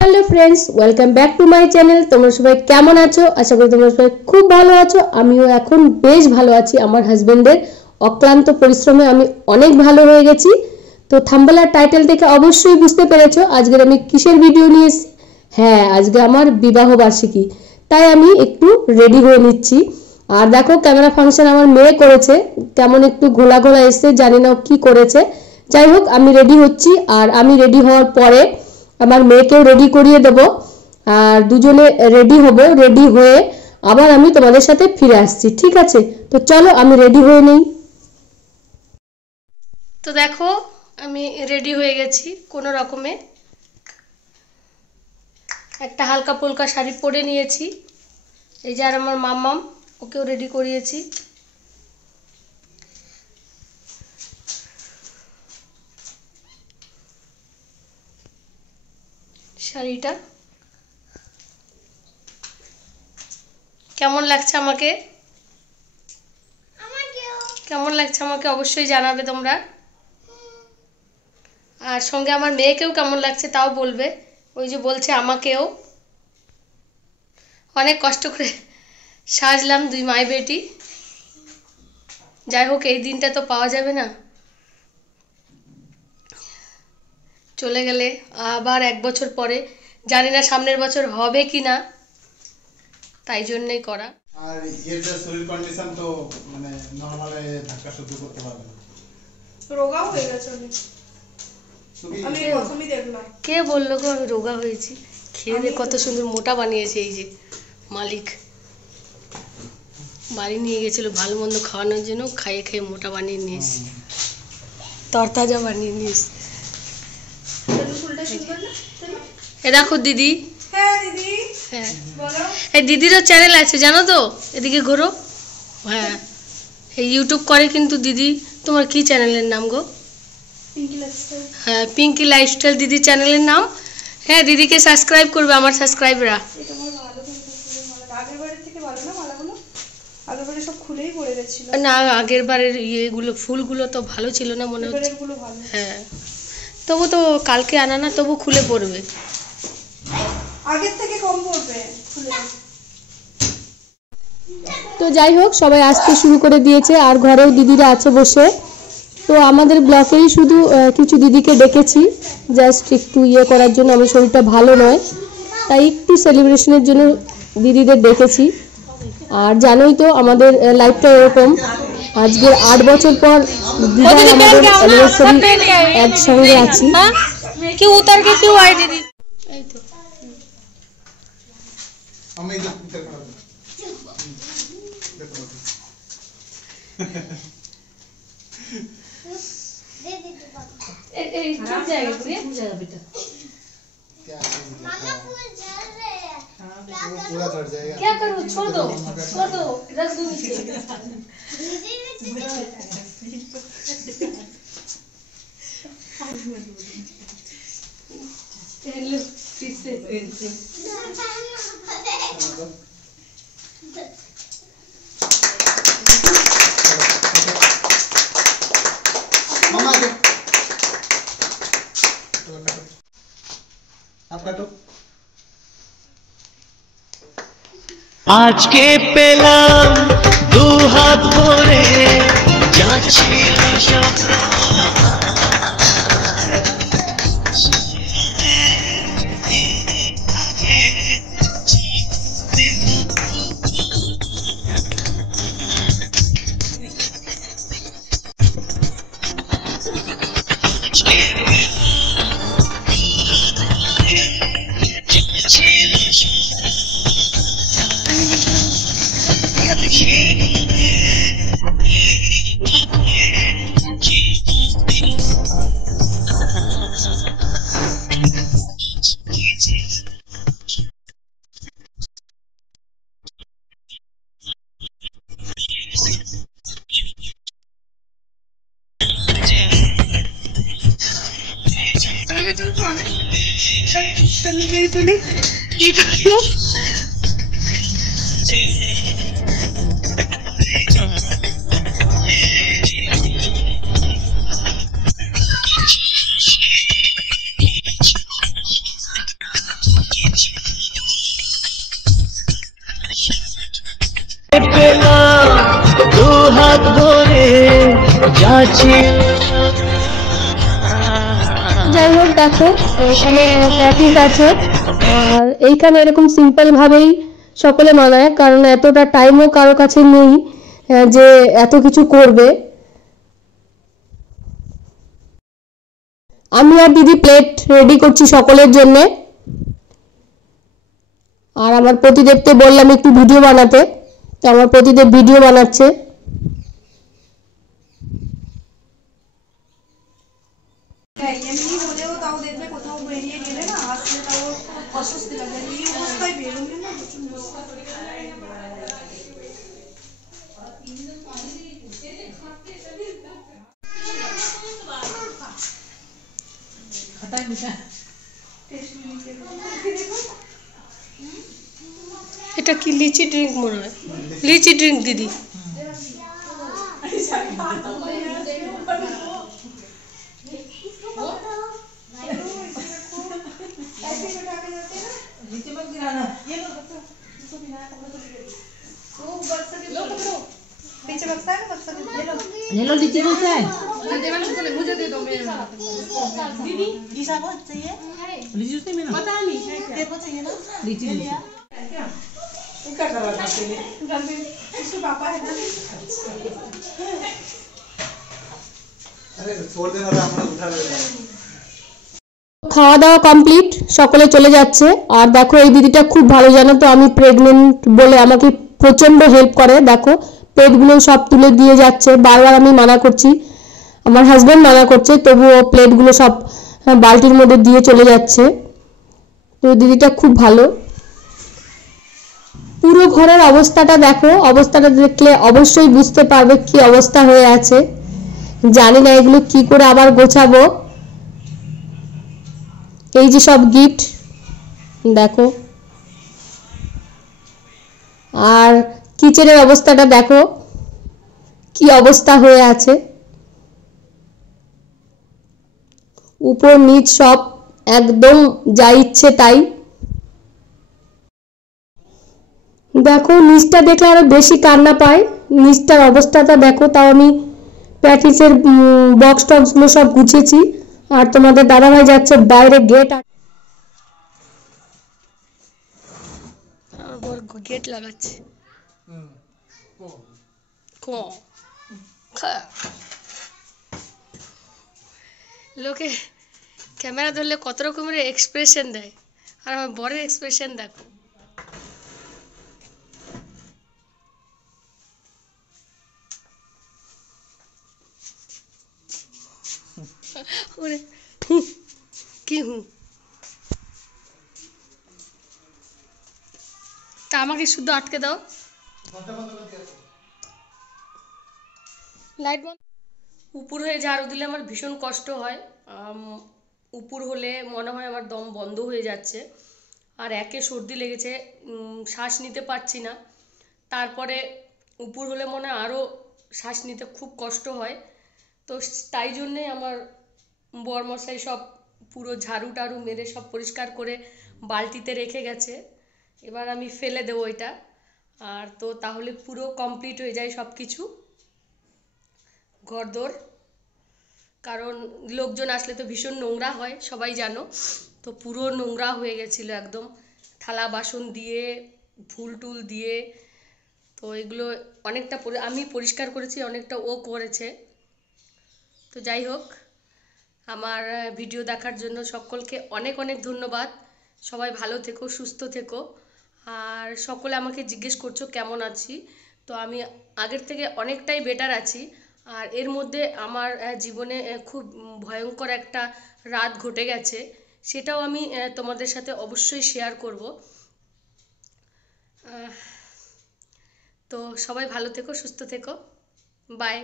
Hello friends welcome back to my channel. তোমরা সবাই কেমন আছো? আশা করি তোমরা সবাই খুব ভালো আছো। আমিও এখন বেশ ভালো আছি। আমার হাজবেন্ডের অক্লান্ত পরিশ্রমে আমি অনেক ভালো হয়ে গেছি। তো থাম্বনেল আর টাইটেল দেখে অবশ্যই বুঝতে পেরেছো আজকে আমি কিসের ভিডিও নিয়েছি। হ্যাঁ, আজকে আমার বিবাহ বার্ষিকী, তাই আমি একটু রেডি হয়ে নিচ্ছি। আর দেখো ক্যামেরা ফাংশন আমার মেয়ে করেছে, কেমন একটু ঘোলা ঘোলা এসে, জানি না কি করেছে। যাই হোক আমি রেডি হচ্ছি, আর আমি রেডি হওয়ার পরে আমার মেয়েকেও রেডি করিয়ে দেব, আর দুজনে রেডি হব। রেডি হয়ে আবার আমি তোমাদের সাথে ফিরে আসছি, ঠিক আছে? তো চলো আমি রেডি হয়ে নেই। তো দেখো আমি রেডি হয়ে গেছি কোনো রকমে, একটা হালকা পোলকা শাড়ি পরে নিয়েছি। এই যে আর আমার মাম্মাম, ওকেও রেডি করিয়েছি। শাড়িটা কেমন লাগছে আমাকে, কেমন লাগছে আমাকে অবশ্যই জানাবে তোমরা। আর সঙ্গে আমার মেয়েকেও কেমন লাগছে তাও বলবে। ওই যে বলছে আমাকেও। অনেক কষ্ট করে সাজলাম দুই মাই বেটি। যাই হোক এই দিনটা তো পাওয়া যাবে না, চলে গেলে আবার এক বছর পরে, জানি না সামনের বছর হবে কি না, তাই জন্যই করা। আর এর যে শরীর কন্ডিশন তো মানে নরমালে ধাক্কা সহ্য করতে পারবে না, রোগা হয়ে গেছে অনেক। আমি প্রথমই দেখলাম। কে বললো গো আমি রোগা হয়েছি? খেয়ে দিয়ে কত সুন্দর মোটা বানিয়েছে এই যে মালিক। বাড়ি নিয়ে গেছিল ভালো মন্দ খাওয়ানোর জন্য, খাইয়ে খেয়ে মোটা বানিয়ে নিস, তরতাজা বানিয়ে নিস। এ দেখো দিদি। হ্যাঁ দিদি। হ্যাঁ বলো। এই দিদিরও চ্যানেল আছে জানো তো, এদিকে ঘোরো। হ্যাঁ এই ইউটিউব করে কিন্তু দিদি। তোমার কি চ্যানেলের নাম গো? পিঙ্কি লাইফস্টাইল। হ্যাঁ পিঙ্কি লাইফস্টাইল দিদি চ্যানেলের নাম। হ্যাঁ দিদিকে সাবস্ক্রাইব করবে, আমার সাবস্ক্রাইবরা। এটা আমার ভালো করে মালা, আগের বারের থেকে ভালো না মালাগুলো? আগের বারে সব খুলেই পড়ে গেছিল। না আগের বারের ইয়েগুলো ফুলগুলো তো ভালো ছিল না মনে হচ্ছে। এগুলো ভালো। হ্যাঁ তবু তো কালকে আনা না, তবু খুলে পড়বে। আগের থেকে কম পড়বে খুলে। তো যাই হোক সবাই আসতে শুরু করে দিয়েছে, আর ঘরেও দিদিরা আছে বসে। তো আমাদের ব্লকেই শুধু কিছু দিদিকে ডেকেছি জাস্ট একটু ইয়ে করার জন্য। আমার শরীরটা ভালো নয়, তাই একটু সেলিব্রেশনের জন্য দিদিদের ডেকেছি। আর জানোই তো আমাদের লাইফটা এরকম, আজকে 8 বছর পর দিদি আমাদের অ্যানিভার্সারি একসঙ্গে আছি। কি উতার কে क्यों आए दीदी? এই তো আমি এই যে দেখো এই ঠিক জায়গা বেটা। क्या मामा फूल जल रहे हैं, पूरा चढ़ जाएगा। क्या करूं? छोड़ दो रख दो नीचे। हेलो किससे मामा के आप काटो। আজকে পেলাম দু হাত ভরে যাচ্ছিল স্বপ্ন। যা ছিল যাই হোক দেখো এখানে প্র্যাকটিস আছে, আর এইখানে এরকম সিম্পল ভাবেই সকলে মানায়, কারণ এতটা টাইমও কারো কাছে নেই যে এত কিছু করবে। আমি আর দিদি প্লেট রেডি করছি সকলের জন্য, আর আমার প্রতিদেবকে বললাম একটু ভিডিও বানাতে, তো আমার প্রতিদেব ভিডিও বানাচ্ছে। হ্যাঁ, এমনি হলেও তাও দেখবে কোথাও বেরিয়ে গেলে না, আসলে তাও অস্বস্তি লাগে। এই অবস্থায় বেরোলে না প্রচুর এটা কি লিচি ড্রিঙ্ক মনে হয়, লিচি ড্রিঙ্ক দিদি। पीछे बक्सा है ना, बक्सा ले लो लीची कौन सा है मुझे दे दो, मेरे दीदी ईसा को चाहिए लीची जूस में ना पता नहीं तेरे को चाहिए ना लीची जूस क्या कर रहा था घर में इसके पापा है ना। अरे छोड़ देना था हमने उठा लिया। খাওয়া দাওয়া কমপ্লিট, সকলে চলে যাচ্ছে। আর দেখো এই দিদিটা খুব ভালো, জানো তো আমি প্রেগনেন্ট বলে আমাকে প্রচন্ড হেল্প করে। দেখো প্লেটগুলো সব তুলে দিয়ে যাচ্ছে, বারবার আমি মানা করছি, আমার হাজবেন্ড মানা করছে, তবুও প্লেটগুলো সব বালতির মধ্যে দিয়ে চলে যাচ্ছে। তো দিদিটা খুব ভালো। পুরো ঘরের অবস্থাটা দেখো, অবস্থাটা দেখলে অবশ্যই বুঝতে পারবে কি অবস্থা হয়ে আছে। জানি না এগুলো কি করে আবার গোছাবো। এই যে সব গিফট দেখো, আর কিচেনের অবস্থাটা দেখো কি অবস্থা হয়ে আছে, উপর নিচ সব একদম যা ইচ্ছে তাই। দেখো নিচটা দেখলে আরো বেশি কান্না পায়, নিচটার অবস্থাটা দেখো। তাও আমি প্র্যাকটিসের বক্স টক্স গুলো সব গুছিয়েছি, আর তোমাদের দাদাভাই যাচ্ছে বাইরে গেট গেট লাগাচ্ছে। লোকে ক্যামেরা ধরলে কত রকমের এক্সপ্রেশন দেয়, আর আমার বরের এক্সপ্রেশন দেখো। কি হুঁ তা আমাকে শুধু আটকে দাও, লাইট বন্ধ। উপর হয়ে ঝাড়ু দিলে আমার ভীষণ কষ্ট হয়, উপর হলে মনে হয় আমার দম বন্ধ হয়ে যাচ্ছে, আর একে সর্দি লেগেছে, শ্বাস নিতে পারছি না। তারপরে উপর হলে মনে হয় আরও শ্বাস নিতে খুব কষ্ট হয়। তো তাই জন্যে আমার বরমশাই সব পুরো ঝাড়ু টাড়ু মেরে সব পরিষ্কার করে বালতিতে রেখে গেছে। এবার আমি ফেলে দেবো এটা, আর তো তাহলে পুরো কমপ্লিট হয়ে যায় সব কিছু ঘরদোর। কারণ লোকজন আসলে তো ভীষণ নোংরা হয়, সবাই জানো তো। পুরো নোংরা হয়ে গেছিলো একদম, থালা বাসন দিয়ে ফুল টুল দিয়ে। তো এগুলো অনেকটা আমি পরিষ্কার করেছি, অনেকটা ও করেছে। তো যাই হোক, আমার ভিডিও দেখার জন্য সকলকে অনেক অনেক ধন্যবাদ। সবাই ভালো থেকো, সুস্থ থেকো। আর সকলে আমাকে জিজ্ঞেস করছো কেমন আছি, তো আমি আগের থেকে অনেকটাই বেটার আছি। আর এর মধ্যে আমার জীবনে খুব ভয়ঙ্কর একটা রাত ঘটে গেছে, সেটাও আমি তোমাদের সাথে অবশ্যই শেয়ার করব। তো সবাই ভালো থেকো, সুস্থ থেকো, বাই।